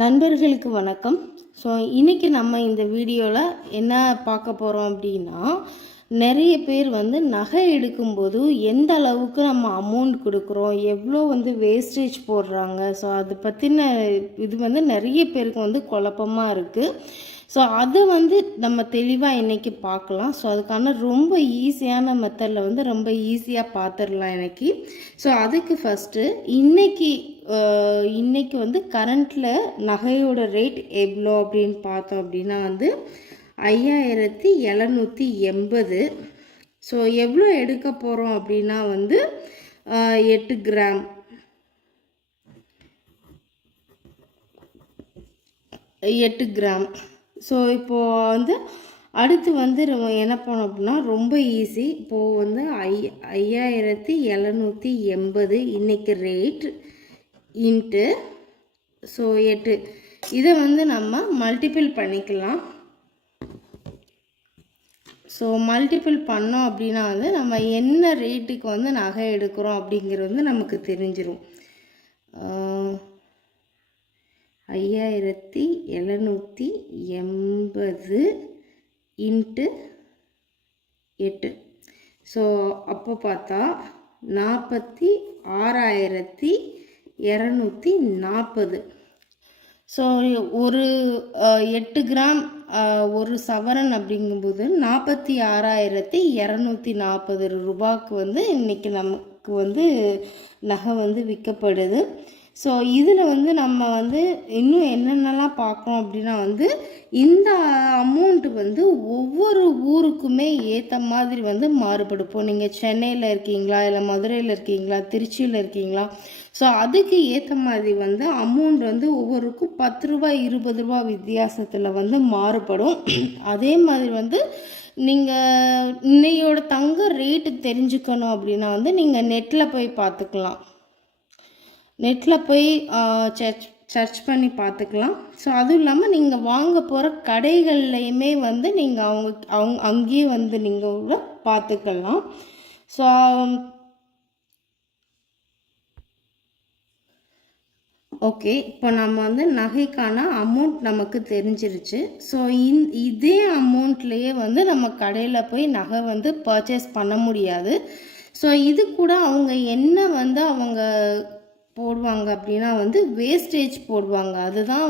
நண்பர்களுக்கு வணக்கம். ஸோ இன்றைக்கி நம்ம இந்த வீடியோவில் என்ன பார்க்க போகிறோம் அப்படின்னா, நிறைய பேர் நகை எடுக்கும்போது எந்த அளவுக்கு நம்ம அமௌண்ட் கொடுக்குறோம், எவ்வளோ வேஸ்டேஜ் போடுறாங்க. ஸோ அதை பற்றின இது நிறைய பேருக்கு குழப்பமாக இருக்குது. ஸோ அதை நம்ம தெளிவாக இன்றைக்கி பார்க்கலாம். ஸோ அதுக்கான ரொம்ப ஈஸியான மெத்தடில் ரொம்ப ஈஸியாக பார்த்துடலாம் இன்றைக்கி. ஸோ அதுக்கு ஃபஸ்ட்டு இன்றைக்கி கரண்ட்டில் நகையோட ரேட் எவ்வளோ அப்படின்னு பார்த்தோம் அப்படின்னா 5780. ஸோ எவ்வளோ எடுக்க போகிறோம் அப்படின்னா 8 கிராம். 8 கிராம். ஸோ இப்போது அடுத்து என்ன பண்ணோம் அப்படின்னா ரொம்ப ஈஸி. இப்போது 5780 இன்றைக்கி ரேட் இன்ட்டு 8. இதை நம்ம மல்டிபிள் பண்ணிக்கலாம். ஸோ மல்டிபிள் பண்ணோம் அப்படின்னா நம்ம என்ன ரேட்டுக்கு நகை எடுக்கிறோம் அப்படிங்கிறது நமக்கு தெரிஞ்சிடும். 5780 இன்ட்டு 8. ஸோ அப்போ பார்த்தா 46,240. ஸோ ஒரு 8 கிராம் ஒரு சவரன் அப்படிங்கும்போது 46,240 ரூபாய்க்கு இன்றைக்கி நமக்கு நகை விற்கப்படுது. ஸோ இதில் நம்ம இன்னும் என்னென்னலாம் பார்க்குறோம் அப்படின்னா இந்த அமௌண்ட்டு ஒவ்வொரு ஊருக்குமே ஏற்ற மாதிரி மாறுபடும். இப்போ நீங்கள் சென்னையில் இருக்கீங்களா, இல்லை மதுரையில் இருக்கீங்களா, திருச்சியில் இருக்கீங்களா, ஸோ அதுக்கு ஏற்ற மாதிரி அமௌண்ட் ஒவ்வொருக்கும் 10 ரூபா 20 ரூபா வித்தியாசத்தில் மாறுபடும். அதே மாதிரி நீங்கள் இன்னையோட தங்க ரேட்டு தெரிஞ்சுக்கணும் அப்படின்னா நீங்கள் நெட்டில் போய் பார்த்துக்கலாம். நெட்டில் போய் சர்ச் பண்ணி பார்த்துக்கலாம். ஸோ அதுவும் இல்லாமல் நீங்கள் வாங்க போகிற கடைகள்லையுமே நீங்கள் அங்கேயே நீங்கள் பார்த்துக்கலாம். ஸோ ஓகே, இப்போ நம்ம நகைக்கான அமௌண்ட் நமக்கு தெரிஞ்சிருச்சு. ஸோ இதே அமௌண்ட்லேயே நம்ம கடையில் போய் நகை பர்ச்சேஸ் பண்ண முடியாது. ஸோ இது கூட அவங்க என்ன அவங்க போடுவாங்க அப்படின்னா வேஸ்டேஜ் போடுவாங்க. அதுதான்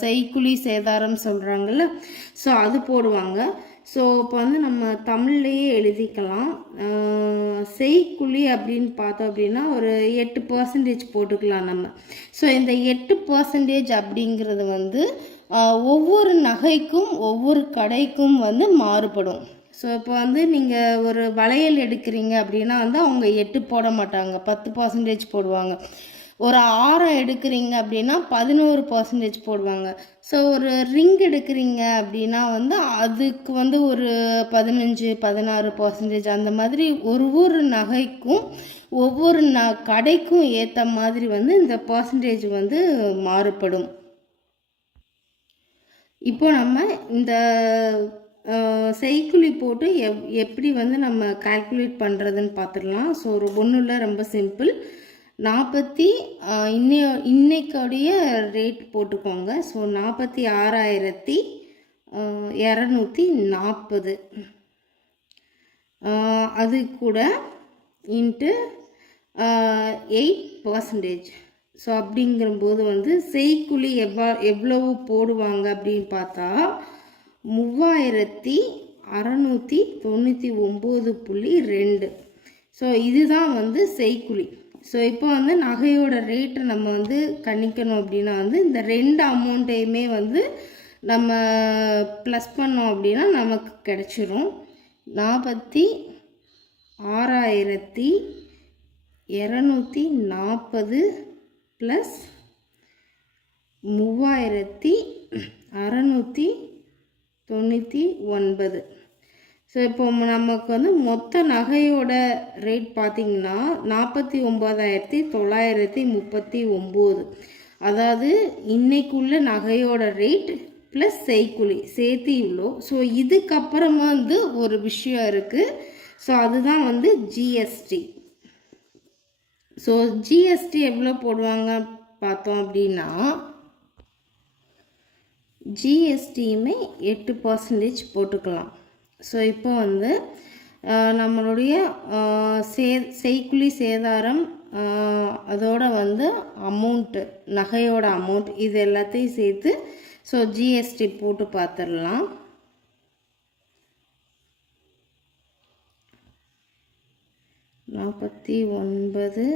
செய்குலி சேதாரம் சொல்கிறாங்கல்ல, ஸோ அது போடுவாங்க. ஸோ இப்போ நம்ம தமிழ்லேயே எழுதிக்கலாம். செய்குலி அப்படின்னு பார்த்தோம் அப்படின்னா ஒரு 8% போட்டுக்கலாம் நம்ம. ஸோ இந்த 8% அப்படிங்கிறது ஒவ்வொரு நகைக்கும் ஒவ்வொரு கடைக்கும் மாறுபடும். ஸோ இப்போ நீங்கள் ஒரு வளையல் எடுக்கிறீங்க அப்படின்னா அவங்க 8 போட மாட்டாங்க, 10% போடுவாங்க. ஒரு ஆரம் எடுக்கிறீங்க அப்படின்னா 11% போடுவாங்க. ஸோ ஒரு ரிங் எடுக்கிறீங்க அப்படின்னா அதுக்கு ஒரு 15-16% அந்த மாதிரி ஒவ்வொரு நகைக்கும் ஒவ்வொரு கடைக்கும் ஏற்ற மாதிரி இந்த பர்சன்டேஜ் மாறுபடும். இப்போ நம்ம இந்த செய்குலி போட்டு எப்படி நம்ம கால்குலேட் பண்ணுறதுன்னு பார்த்துடலாம். ஸோ ஒன்றும் இல்லை, ரொம்ப சிம்பிள். இன்னைக்குடைய ரேட் போட்டுக்கோங்க. ஸோ 46,240 அது கூட இன்ட்டு 8%. ஸோ அப்படிங்கிறபோது செய்குலி எவ்வளவு போடுவாங்க அப்படின்னு பார்த்தா 3699.2. ஸோ இதுதான் செய்குலி. ஸோ இப்போ நகையோட ரேட்டை நம்ம கணிக்கணும் அப்படின்னா இந்த 2 அமௌண்ட்டையுமே நம்ம ப்ளஸ் பண்ணோம் அப்படின்னா நமக்கு கிடச்சிரும். 46,240 ப்ளஸ் 3699. ஸோ இப்போ நமக்கு மொத்த நகையோட ரேட் பார்த்திங்கன்னா 49,939. அதாவது இன்னைக்குள்ள நகையோட ரேட் ப்ளஸ் செய்குலி சேர்த்து இவ்வளோ. ஸோ இதுக்கப்புறமா ஒரு விஷயம் இருக்குது. ஸோ அதுதான் ஜிஎஸ்டி. ஸோ ஜிஎஸ்டி எவ்வளோ போடுவாங்க பார்த்தோம் அப்படின்னா ஜிஎஸ்டியுமே 8% போட்டுக்கலாம். ஸோ இப்போ வந்து நம்மளுடைய செய்குலி சேதாரம், அதோட வந்து அமௌண்ட்டு, நகையோட அமௌண்ட், இது எல்லாத்தையும் சேர்த்து ஸோ ஜிஎஸ்டி போட்டு பார்த்துடலாம். $49,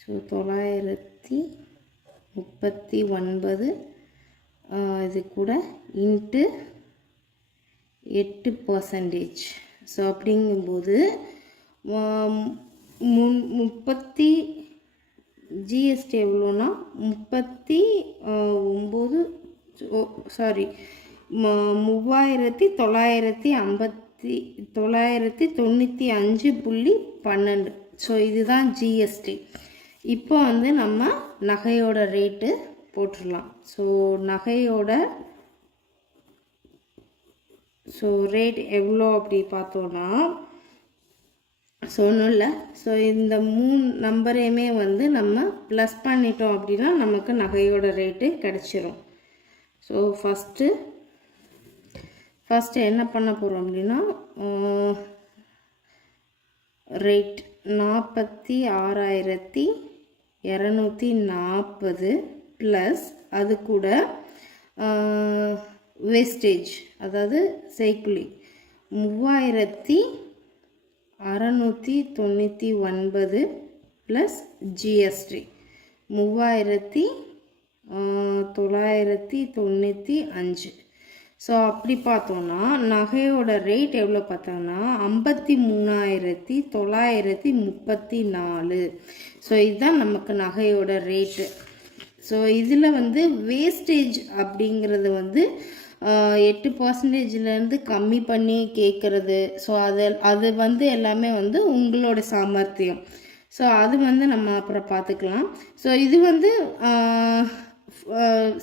ஸோ 939 இது கூட இன்ட்டு 8%. ஸோ அப்படிங்கும்போது 30 ஜிஎஸ்டி எவ்வளோனா 3995.12. ஸோ இதுதான் ஜிஎஸ்டி. இப்போ வந்து நம்ம நகையோட ரேட்டு போட்டுடலாம். ஸோ நகையோட ரேட் எவ்வளோ அப்படி பார்த்தோன்னா, ஒன்றும் இல்லை. ஸோ இந்த 3 நம்பரையுமே வந்து நம்ம ப்ளஸ் பண்ணிட்டோம் அப்படின்னா நமக்கு நகையோட ரேட்டு கிடச்சிரும். ஸோ ஃபஸ்ட்டு என்ன பண்ண போகிறோம் அப்படின்னா, ரேட் 46,240 ப்ளஸ் அது கூட வேஸ்டேஜ், அதாவது செய்குலி 3699 ப்ளஸ் ஜிஎஸ்டி 3995. ஸோ அப்படி பார்த்தோன்னா நகையோட ரேட் எவ்வளோ பார்த்தோன்னா 53,934. ஸோ இதுதான் நமக்கு நகையோட ரேட்டு. ஸோ இதில் வந்து வேஸ்டேஜ் அப்படிங்கிறது வந்து 8%லேருந்து கம்மி பண்ணி கேட்குறது. ஸோ அது வந்து எல்லாமே வந்து உங்களோட சாமர்த்தியம். ஸோ அது வந்து நம்ம அப்புறம் பார்த்துக்கலாம். ஸோ இது வந்து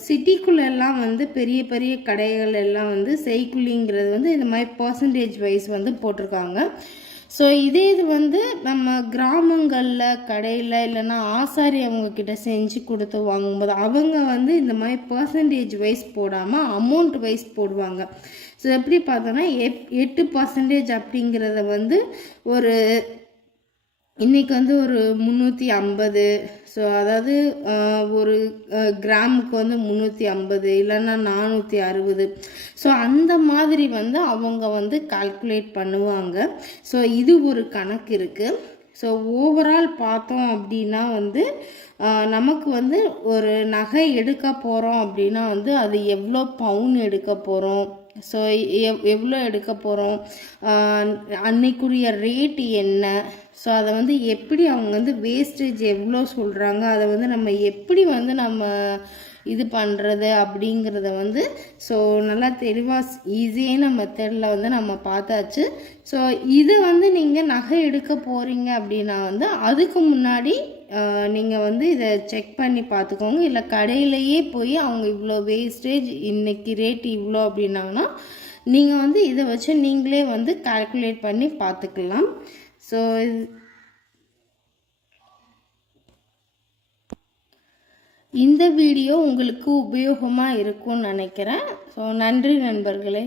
சிட்டிக்குள்ளெல்லாம் வந்து பெரிய பெரிய கடைகள் எல்லாம் வந்து செய்குலிங்கிறது வந்து இந்த மாதிரி பர்சன்டேஜ் வைஸ் வந்து போட்டிருக்காங்க. ஸோ இது வந்து நம்ம கிராமங்களில் கடையில் இல்லைன்னா ஆசாரி அவங்கக்கிட்ட செஞ்சு கொடுத்து வாங்கும்போது அவங்க வந்து இந்த மாதிரி பர்சன்டேஜ் வைஸ் போடாமல் அமௌண்ட் வைஸ் போடுவாங்க. ஸோ எப்படி பார்த்தோன்னா 8% அப்படிங்கிறத வந்து இன்றைக்கி வந்து ஒரு 350. ஸோ அதாவது ஒரு கிராமுக்கு வந்து 350 இல்லைன்னா 460. ஸோ அந்த மாதிரி வந்து அவங்க வந்து கால்குலேட் பண்ணுவாங்க. ஸோ இது ஒரு கணக்கு இருக்குது. ஸோ ஓவரால் பார்த்தோம் அப்படின்னா வந்து நமக்கு வந்து ஒரு நகை எடுக்க போகிறோம் அப்படின்னா வந்து அது எவ்வளோ பவுன் எடுக்க போகிறோம், ஸோ எவ்வளோ எடுக்க போகிறோம், அன்னைக்குரிய ரேட்டு என்ன, ஸோ அதை வந்து எப்படி அவங்க வந்து வேஸ்டேஜ் எவ்வளோ சொல்கிறாங்க, அதை வந்து நம்ம எப்படி வந்து நம்ம இது பண்ணுறது அப்படிங்கிறத வந்து ஸோ நல்லா தெளிவாக ஈஸியான மெத்தடில் வந்து நம்ம பார்த்தாச்சு. ஸோ இதை வந்து நீங்கள் நகை எடுக்க போகிறீங்க அப்படின்னா வந்து அதுக்கு முன்னாடி நீங்கள் வந்து இதை செக் பண்ணி பார்த்துக்கோங்க. இல்லை கடையிலையே போய் அவங்க இவ்வளோ வேஸ்டேஜ் இன்றைக்கி ரேட் இவ்வளோ அப்படின்னாங்கன்னா நீங்கள் வந்து இதை வச்சு நீங்களே வந்து கால்குலேட் பண்ணி பார்த்துக்கலாம். ஸோ இந்த வீடியோ உங்களுக்கு உபயோகமாக இருக்கும்னு நினைக்கிறேன். ஸோ நன்றி நண்பர்களே.